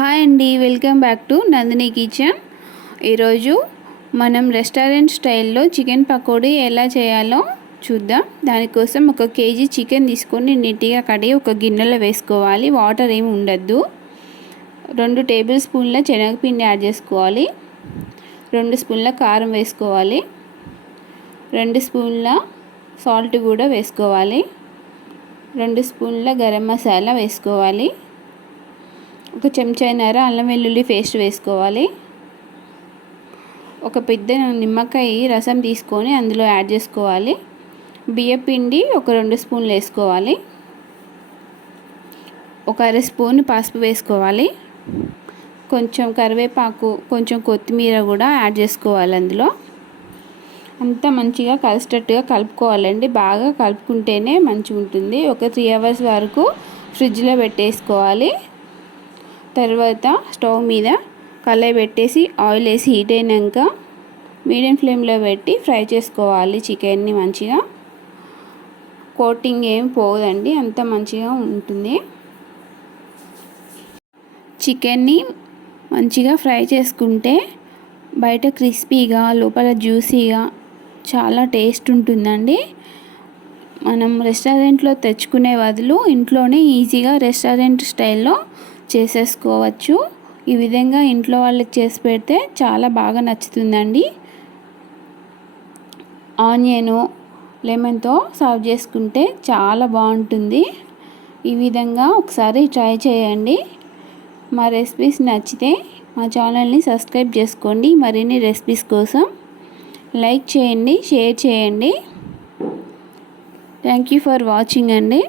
Hi అండి welcome back to Nandini kitchen. ఈరోజు మనం రెస్టారెంట్ స్టైల్లో చికెన్ పకోడీ ఎలా చేయాలో చూద్దాం. దానికోసం ఒక కేజీ చికెన్ తీసుకొని నీట్గా కడిగి ఒక గిన్నెలో వేసుకోవాలి వాటర్ ఏమి ఉండద్దు. రెండు టేబుల్ స్పూన్ల శనగపిండి యాడ్ చేసుకోవాలి రెండు స్పూన్ల కారం వేసుకోవాలి రెండు స్పూన్ల సాల్ట్ కూడా వేసుకోవాలి రెండు స్పూన్ల గరం మసాలా వేసుకోవాలి. ఒక చెంచాన్నర అల్లం వెల్లుల్లి పేస్ట్ వేసుకోవాలి. ఒక పెద్ద నిమ్మకాయ రసం తీసుకొని అందులో యాడ్ చేసుకోవాలి. బియ్యపిండి ఒక రెండు స్పూన్లు వేసుకోవాలి. ఒక అర స్పూన్ పసుపు వేసుకోవాలి. కొంచెం కరివేపాకు కొంచెం కొత్తిమీర కూడా యాడ్ చేసుకోవాలి అందులో. అంతా మంచిగా కలిసేటట్టుగా కలుపుకోవాలండి. బాగా కలుపుకుంటేనే మంచిగా ఉంటుంది ఒక త్రీ అవర్స్ వరకు ఫ్రిడ్జ్లో పెట్టేసుకోవాలి. తర్వాత స్టవ్ మీద కళాయి పెట్టేసి ఆయిల్ వేసి హీట్ అయినాక మీడియం ఫ్లేమ్లో పెట్టి ఫ్రై చేసుకోవాలి. చికెన్ని మంచిగా. కోటింగ్ ఏం పోదండి అంత మంచిగా ఉంటుంది. చికెన్ని మంచిగా ఫ్రై చేసుకుంటే బయట క్రిస్పీగా లోపల జ్యూసీగా చాలా టేస్ట్ ఉంటుందండి. మనం రెస్టారెంట్లో తెచ్చుకునే బదులు ఇంట్లోనే ఈజీగా రెస్టారెంట్ స్టైల్లో చేసేసుకోవచ్చు. ఈ విధంగా ఇంట్లో వాళ్ళకి చేసి పెడితే చాలా బాగా నచ్చుతుందండి. ఆనియను లెమన్తో సర్వ్ చేసుకుంటే చాలా బాగుంటుంది. ఈ విధంగా ఒకసారి ట్రై చేయండి. మా రెసిపీస్ నచ్చితే మా ఛానల్ని సబ్స్క్రైబ్ చేసుకోండి. మరిన్ని రెసిపీస్ కోసం లైక్ చేయండి షేర్ చేయండి. థ్యాంక్ యూ ఫర్ వాచింగ్ అండి.